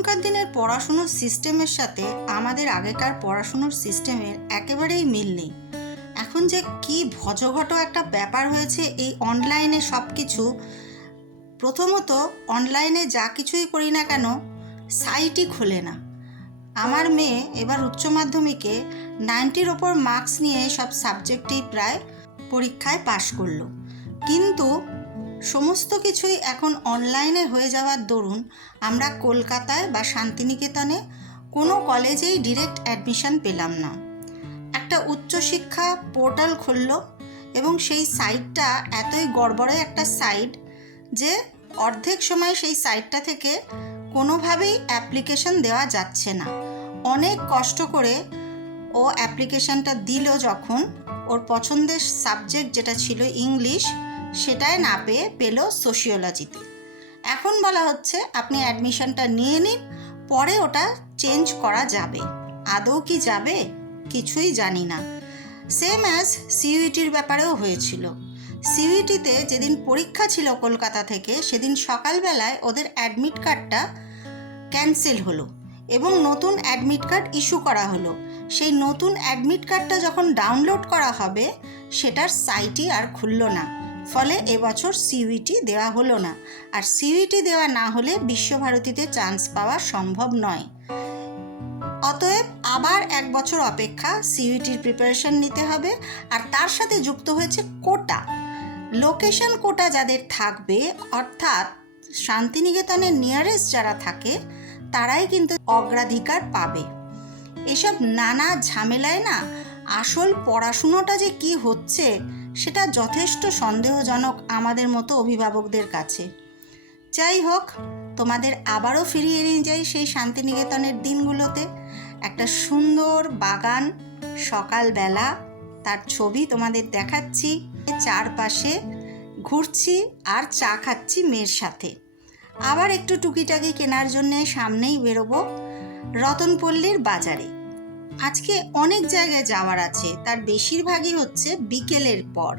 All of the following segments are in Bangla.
এখনকার দিনের পড়াশুনোর সিস্টেমের সাথে আমাদের আগেকার পড়াশুনোর সিস্টেমের একেবারেই মিল নেই। এখন যে কি ভজঘট একটা ব্যাপার হয়েছে এই অনলাইনে সব কিছু, প্রথমত অনলাইনে যা কিছুই করি না কেন, সাইটই খোলে না। আমার মেয়ে এবার উচ্চ মাধ্যমিকে নাইনটির ওপর মার্কস নিয়ে সব সাবজেক্টেই প্রায় পরীক্ষায় পাশ করল। কিন্তু সমস্ত কিছুই এখন অনলাইনে হয়ে যাওয়ার দরুন আমরা কলকাতায় বা শান্তিনিকেতনে কোনো কলেজেই ডিরেক্ট অ্যাডমিশন পেলাম না। একটা উচ্চশিক্ষা পোর্টাল খুললো এবং সেই সাইটটা এতই গড়বড়ে একটা সাইট যে অর্ধেক সময় সেই সাইটটা থেকে কোনোভাবেই অ্যাপ্লিকেশন দেওয়া যাচ্ছে না। অনেক কষ্ট করে ও অ্যাপ্লিকেশনটা দিল যখন ওর পছন্দের সাবজেক্ট যেটা ছিল ইংলিশ সেটাই না পেয়ে পেল সোশিওলজিতে এখন বলা হচ্ছে আপনি অ্যাডমিশনটা নিয়ে নিন, পরে ওটা চেঞ্জ করা যাবে। আদৌ কি যাবে? কিছুই জানি না। সেম অ্যাজ সিইউটির ব্যাপারেও হয়েছিল। সিইউটিতে যেদিন পরীক্ষা ছিল কলকাতা থেকে, সেদিন সকালবেলায় ওদের অ্যাডমিট কার্ডটা ক্যান্সেল হলো এবং নতুন অ্যাডমিট কার্ড ইস্যু করা হলো। সেই নতুন অ্যাডমিট কার্ডটা যখন ডাউনলোড করা হবে, সেটার সাইটই আর খুললো না। ফলে এবছর সিউইটি দেওয়া হলো না। আর সিইউটি দেওয়া না হলে বিশ্বভারতীতে চান্স পাওয়া সম্ভব নয়। অতএব আবার এক বছর অপেক্ষা সিউইটির প্রিপারেশন নিতে হবে। আর তার সাথে যুক্ত হয়েছে কোটা। লোকেশন কোটা যাদের থাকবে, অর্থাৎ শান্তিনিকেতনের নিয়ারেস্ট যারা থাকে, তারাই কিন্তু অগ্রাধিকার পাবে। এসব নানা ঝামেলায় না আসল পড়াশুনোটা যে কি হচ্ছে সেটা যথেষ্ট সন্দেহজনক আমাদের মতো অভিভাবকদের কাছে। যাই হোক তোমাদের আবারও ফিরিয়ে নিয়ে যাই সেই শান্তিনিকেতনের দিনগুলোতে। একটা সুন্দর বাগান, সকালবেলা, তার ছবি তোমাদের দেখাচ্ছি, চারপাশে ঘুরছি আর চা খাচ্ছি মেয়ের সাথে। আবার একটু টুকিটাকি কেনার জন্যে সামনেই বেরোবো রতনপল্লীর বাজারে। আজকে অনেক জায়গায় যাওয়ার আছে। তার বেশিরভাগই হচ্ছে বিকেলের পর।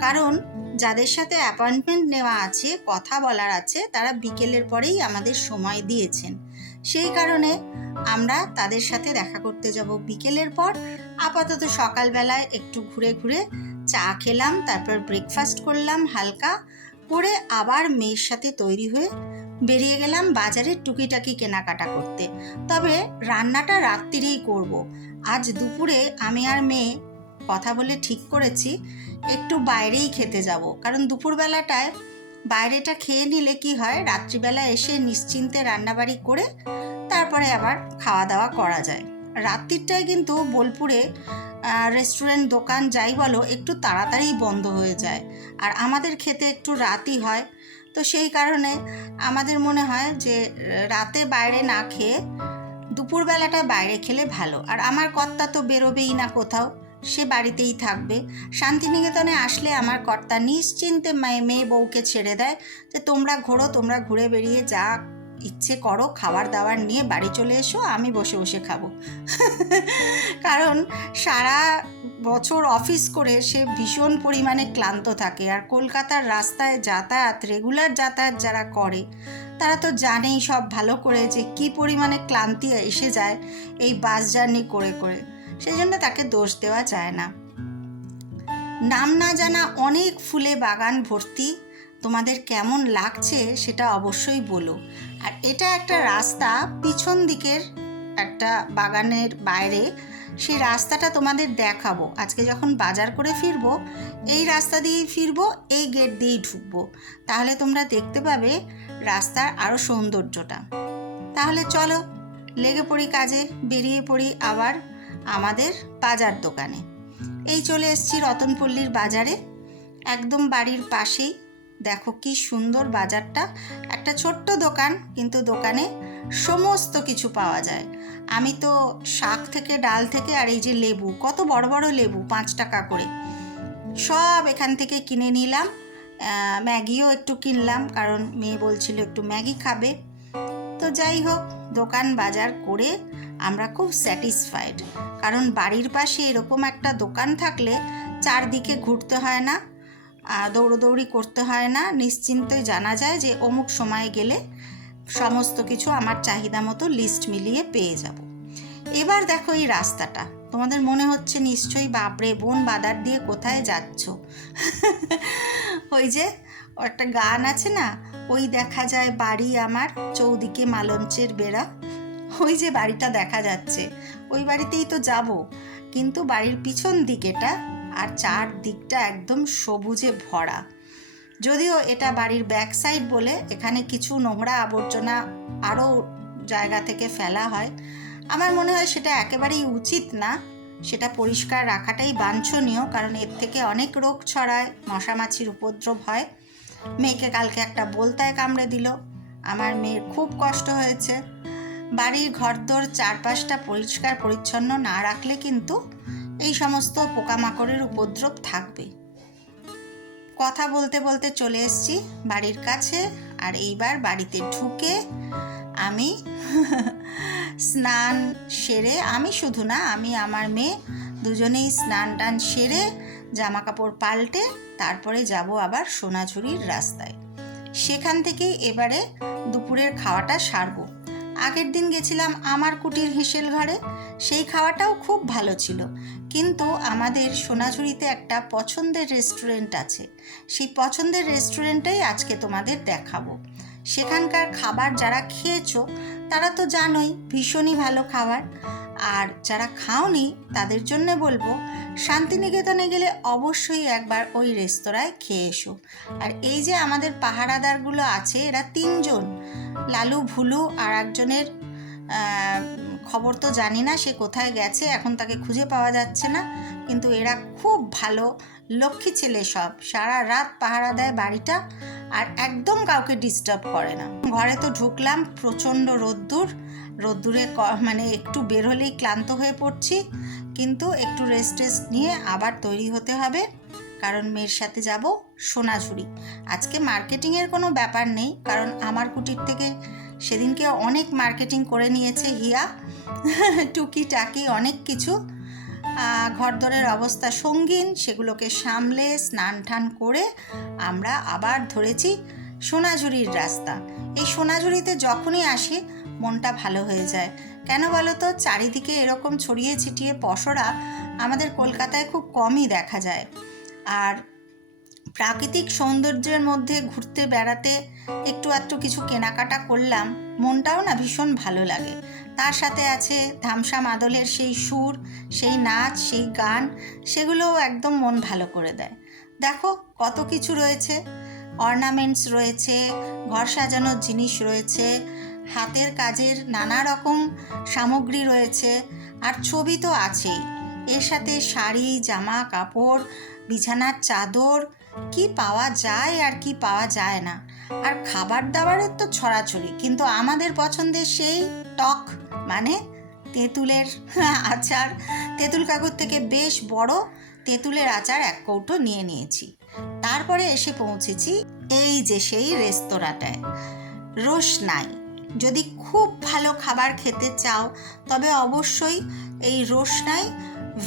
কারণ যাদের সাথে অ্যাপয়েন্টমেন্ট নেওয়া আছে, কথা বলার আছে, তারা বিকেলের পরেই আমাদের সময় দিয়েছেন। সেই কারণে আমরা তাদের সাথে দেখা করতে যাব বিকেলের পর। আপাতত সকালবেলায় একটু ঘুরে ঘুরে চা খেলাম, তারপর ব্রেকফাস্ট করলাম হালকা। করে আবার মেয়ের সাথে তৈরি হয়ে বেরিয়ে গেলাম বাজারে টুকিটাকি কেনাকাটা করতে। তবে রান্নাটা রাত্রিরেই করব। আজ দুপুরে আমি আর মেয়ে কথা বলে ঠিক করেছি, একটু বাইরেই খেতে যাব। কারণ দুপুরবেলাটায় বাইরেটা খেয়ে নিলে কি হয়, রাত্রিবেলা এসে নিশ্চিন্তে রান্নাবাড়ি করে তারপরে আবার খাওয়া দাওয়া করা যায়। রাত্রিরটায় কিন্তু বোলপুরে রেস্টুরেন্ট দোকান যাই বলো, একটু তাড়াতাড়ি বন্ধ হয়ে যায়। আর আমাদের খেতে একটু রাতই হয়। তো সেই কারণে আমাদের মনে হয় যে, রাতে বাইরে না খেয়ে দুপুরবেলাটা বাইরে খেলে ভালো। আর আমার কর্তা তো বেরোবেই না কোথাও, সে বাড়িতেই থাকবে। শান্তিনিকেতনে আসলে আমার কর্তা নিশ্চিন্তে মেয়ে বউকে ছেড়ে দেয় যে, তোমরা ঘোরো, তোমরা ঘুরে বেরিয়ে যা ইচ্ছে করো খাবার দাবার নিয়ে বাড়ি চলে এসো, আমি বসে বসে খাব। কারণ সারা বছর অফিস করে সে ভীষণ পরিমাণে ক্লান্ত থাকে। আর কলকাতার রাস্তায় যাতায়াত রেগুলার যাতায়াত যারা করে, তারা তো জানেই সব ভালো করে যে কি পরিমাণে ক্লান্তি এসে যায় এই বাস জার্নি করে করে। সেই জন্য তাকে দোষ দেওয়া যায় না। নাম না জানা অনেক ফুলে বাগান ভর্তি। তোমাদের কেমন লাগছে সেটা অবশ্যই বলো। আর এটা একটা রাস্তা পিছন দিকের একটা বাগানের বাইরে। সেই রাস্তাটা তোমাদের দেখাবো। আজকে যখন বাজার করে ফিরবো, এই রাস্তা দিয়েই ফিরবো, এই গেট দিয়েই ঢুকবো। তাহলে তোমরা দেখতে পাবে রাস্তার আরও সৌন্দর্যটা। তাহলে চলো, লেগে পড়ি কাজে, বেরিয়ে পড়ি আবার আমাদের বাজার দোকানে। এই চলে এসেছি রতনপল্লীর বাজারে। একদম বাড়ির পাশেই দেখো কি সুন্দর বাজারটা। একটা ছোট্ট দোকান, কিন্তু দোকানে সমস্ত কিছু পাওয়া যায়। আমি তো শাক থেকে, ডাল থেকে আর এই যে লেবু, কত বড় বড় লেবু, পাঁচ টাকা করে। সব এখান থেকে কিনে নিলাম। ম্যাগিও একটু কিনলাম, কারণ মেয়ে বলছিল একটু ম্যাগি খাবে। তো যাই হোক, দোকান বাজার করে আমরা খুব স্যাটিসফাইড। কারণ বাড়ির পাশে এরকম একটা দোকান থাকলে চারদিকে ঘুরতে হয় না। দৌড়োদৌড়ি করতে হয় না। নিশ্চিন্তে জানা যায় যে অমুক সময়ে গেলে সমস্ত কিছু আমার চাহিদা মতো লিস্ট মিলিয়ে পেয়ে যাব। এবার দেখো এই রাস্তাটা। তোমাদের মনে হচ্ছে নিশ্চয়ই, বাপরে, বোন বাদার দিয়ে কোথায় যাচ্ছ? ওই যে একটা গান আছে না, ওই দেখা যায় বাড়ি আমার, চৌদিকে মালঞ্চের বেড়া। ওই যে বাড়িটা দেখা যাচ্ছে। ওই বাড়িতেই তো যাব, কিন্তু বাড়ির পিছন দিকেটা আর চার দিকটা একদম সবুজে ভরা। যদিও এটা বাড়ির ব্যাক সাইড বলে এখানে কিছু নোংরা আবর্জনা আরও জায়গা থেকে ফেলা হয়। আমার মনে হয় সেটা একেবারেই উচিত না। সেটা পরিষ্কার রাখাটাই বাঞ্ছনীয়, কারণ এর থেকে অনেক রোগ ছড়ায়, মশামাছির উপদ্রব হয়। মেয়েকে কালকে একটা বলতায় কামড়ে দিল। আমার মেয়ের খুব কষ্ট হয়েছে। বাড়ির ঘরদোর চারপাশটা পরিষ্কার পরিচ্ছন্ন না রাখলে কিন্তু এই সমস্ত পোকামাকড়ের উপদ্রব থাকবে। কথা বলতে বলতে চলে এসেছি বাড়ির কাছে আর এইবার বাড়িতে ঢুকে আমি স্নান সেরে, আমি শুধু না, আমি আমার মেয়ে দুজনেই স্নান টান সেরে জামা কাপড় পাল্টে তারপরে যাব আবার সোনাঝুরির রাস্তায়। সেখান থেকেই এবারে দুপুরের খাওয়াটা সারবো। আগের দিন গেছিলাম আমার কুটির হিসেল ঘরে। সেই খাওয়াটাও খুব ভালো ছিল। কিন্তু আমাদের সোনাঝুরিতে একটা পছন্দের রেস্টুরেন্ট আছে। সেই পছন্দের রেস্টুরেন্টেই আজকে তোমাদের দেখাবো। সেখানকার খাবার যারা খেয়েছো, তারা তো জানোই ভীষণই ভালো খাবার। আর যারা খাওনি, তাদের জন্য বলব, শান্তিনিকেতনে গেলে অবশ্যই একবার ওই রেস্তোরাঁয় খেয়ে এসো। আর এই যে আমাদের পাহারাদারগুলো আছে, এরা তিনজন। লালু, ভুলু আর একজনের খবর তো জানি না, সে কোথায় গেছে, এখন তাকে খুঁজে পাওয়া যাচ্ছে না। কিন্তু এরা খুব ভালো, লক্ষ্মী ছেলে সব। সারা রাত পাহারা দেয় বাড়িটা আর একদম কাউকে ডিস্টার্ব করে না। ঘরে তো ঢুকলাম, প্রচণ্ড রোদ্দুর। রোদ্দুরে মানে একটু বের হলেই ক্লান্ত হয়ে পড়ছি। কিন্তু একটু রেস্ট টেস্ট নিয়ে আবার তৈরি হতে হবে। কারণ মেয়ের সাথে যাব সোনাঝুরি। আজকে মার্কেটিংয়ের কোনো ব্যাপার নেই, কারণ আমার কুটির থেকে সেদিনকে অনেক মার্কেটিং করে নিয়েছে হিয়া। টুকি টাকি অনেক কিছু। ঘরদরের অবস্থা সঙ্গীন, সেগুলোকে সামলে স্নান টান করে আমরা আবার ধরেছি সোনাঝুরির রাস্তা। এই সোনাঝুরিতে যখনই আসি, মনটা ভালো হয়ে যায়। কেন বলো তো, চারিদিকে এরকম ছড়িয়ে ছিটিয়ে পশরা আমাদের কলকাতায় খুব কমই দেখা যায়। আর প্রাকৃতিক সৌন্দর্যের মধ্যে ঘুরতে বেড়াতে একটু একটু কিছু কেনাকাটা করলাম, মনটাও না ভীষণ ভালো লাগে। তার সাথে আছে ধামসা মাদলের সেই সুর, সেই নাচ, সেই গান, সেগুলোও একদম মন ভালো করে দেয়। দেখো কত কিছু রয়েছে, অর্নামেন্টস রয়েছে, ঘর সাজানোর জিনিস রয়েছে, হাতের কাজের নানা রকম সামগ্রী রয়েছে, আর ছবি তো আছেই। এর সাথে শাড়ি, জামা, কাপড় বিছানার চাদর, কি পাওয়া যায় আর কি পাওয়া যায় না। আর খাবার দাবারের তো ছড়াছড়ি, কিন্তু আমাদের পছন্দের সেই টক মানে তেঁতুলের আচার। তেঁতুল কাকুর থেকে বেশ বড় তেঁতুলের আচার এক কৌটো নিয়ে নিয়েছি। তারপরে এসে পৌঁছেছি এই যে সেই রেস্তোরাঁটায়। রোশনাই যদি খুব ভালো খাবার খেতে চাও, তবে অবশ্যই এই রোশনাই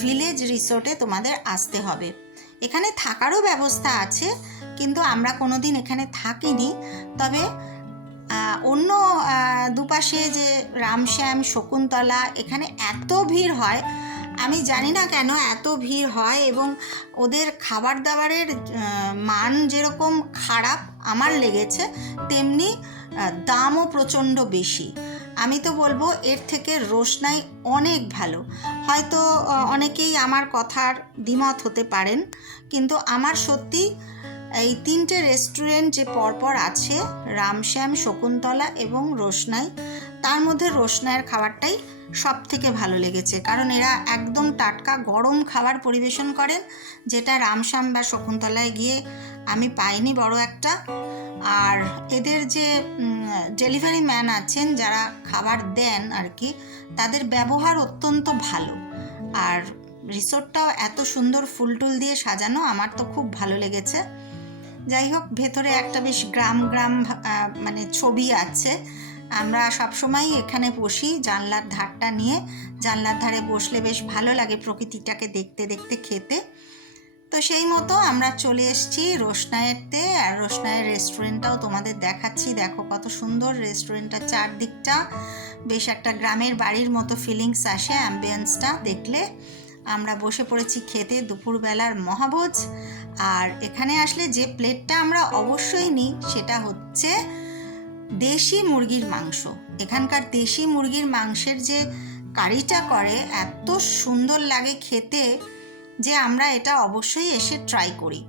ভিলেজ রিসোর্টে তোমাদের আসতে হবে। এখানে থাকারও ব্যবস্থা আছে, কিন্তু আমরা কোনো দিন এখানে থাকিনি। তবে অন্য দুপাশে যে রামশ্যাম, শকুন্তলা, এখানে এত ভিড় হয়, আমি জানি না কেন এত ভিড় হয় এবং ওদের খাবার দাবারের মান যেরকম খারাপ আমার লেগেছে, তেমনি দামও প্রচণ্ড বেশি। আমি তো বলব এর থেকে রোশনাই অনেক ভালো। হয়তো অনেকেই আমার কথার দ্বিমত হতে পারেন, কিন্তু আমার সত্যি এই তিনটে রেস্টুরেন্ট যে পরপর আছে, রামশ্যাম, শকুন্তলা এবং রোশনাই, তার মধ্যে রোশনাইয়ের খাবারটাই সব থেকে ভালো লেগেছে। কারণ এরা একদম টাটকা গরম খাবার পরিবেশন করেন, যেটা রামশ্যাম বা শকুন্তলায় গিয়ে আমি পাইনি বড় একটা। আর এদের যে ডেলিভারি ম্যান আছেন, যারা খাবার দেন আর কি তাদের ব্যবহার অত্যন্ত ভালো। আর রিসোর্টটাও এত সুন্দর ফুল টুল দিয়ে সাজানো, আমার তো খুব ভালো লেগেছে। যাই হোক, ভেতরে একটা বেশ গ্রাম গ্রাম মানে ছবি আছে। আমরা সবসময় এখানে বসি জানলার ধারটা নিয়ে। জানলার ধারে বসলে বেশ ভালো লাগে প্রকৃতিটাকে দেখতে দেখতে খেতে। তো সেই মতো আমরা চলে এসেছি রোশনায়েরতে আর রোশনায়ের রেস্টুরেন্টটাও তোমাদের দেখাচ্ছি। দেখো কত সুন্দর রেস্টুরেন্টটা চারদিকটা। বেশ একটা গ্রামের বাড়ির মতো ফিলিংস আসে অ্যাম্বিয়েন্সটা দেখলে। আমরা বসে পড়েছি খেতে দুপুরবেলার মহাভোজ। আর এখানে আসলে যে প্লেটটা আমরা অবশ্যই নিই সেটা হচ্ছে দেশি মুরগির মাংস। এখানকার দেশি মুরগির মাংসের যে কারিটা করে, এত সুন্দর লাগে খেতে। যে আমরা এটা অবশ্যই এসে ট্রাই করি।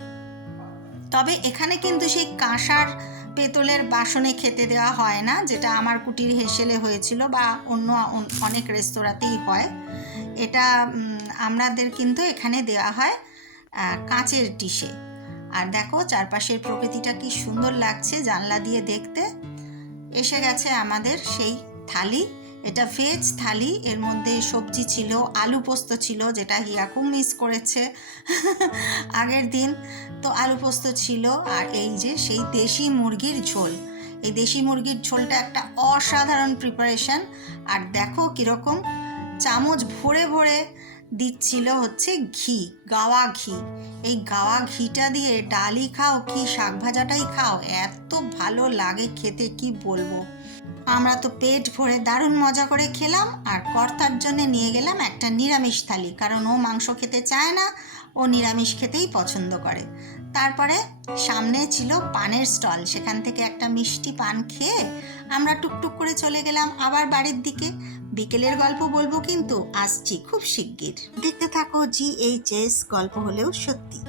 তবে এখানে কিন্তু সেই কাঁসার পেতলের বাসনে খেতে দেওয়া হয় না, যেটা আমার কুটির হেসেলে হয়েছিল বা অন্য অনেক রেস্তোরাঁতেই হয়। এটা আমাদের কিন্তু এখানে দেওয়া হয় কাঁচের ডিশে। আর দেখো, চারপাশের প্রকৃতিটা কি সুন্দর লাগছে জানলা দিয়ে দেখতে। এসে গেছে আমাদের সেই থালি। এটা ভেজ থালি এর মধ্যে সবজি ছিল আলু পোস্ত ছিল যেটা হিয়া খুব মিস করেছে। আগের দিন তো আলু পোস্ত ছিল আর এই যে সেই দেশি মুরগির ঝোল। এই দেশি মুরগির ঝোলটা একটা অসাধারণ প্রিপারেশন আর দেখো কীরকম চামচ ভরে ভরে দিচ্ছিল হচ্ছে ঘি গাওয়া ঘি। এই গাওয়া ঘিটা দিয়ে ডালই খাও কি শাক ভাজাটাই খাও এত ভালো লাগে খেতে কি বলব? আমরা তো পেট ভরে দারুণ মজা করে খেলাম আর কর্তার জন্য নিয়ে গেলাম একটা নিরামিষ থালি, কারণ ও মাংস খেতে চায় না, ও নিরামিষ খেতেই পছন্দ করে। তারপরে সামনে ছিল পানের স্টল, সেখান থেকে একটা মিষ্টি পান খেয়ে আমরা টুকটুক করে চলে গেলাম আবার বাড়ির দিকে। বিকেলের গল্প বলব কিন্তু আসছি খুব শিগগির। দেখতে থাকো জি এইচ এস, গল্প হলেও সত্যি।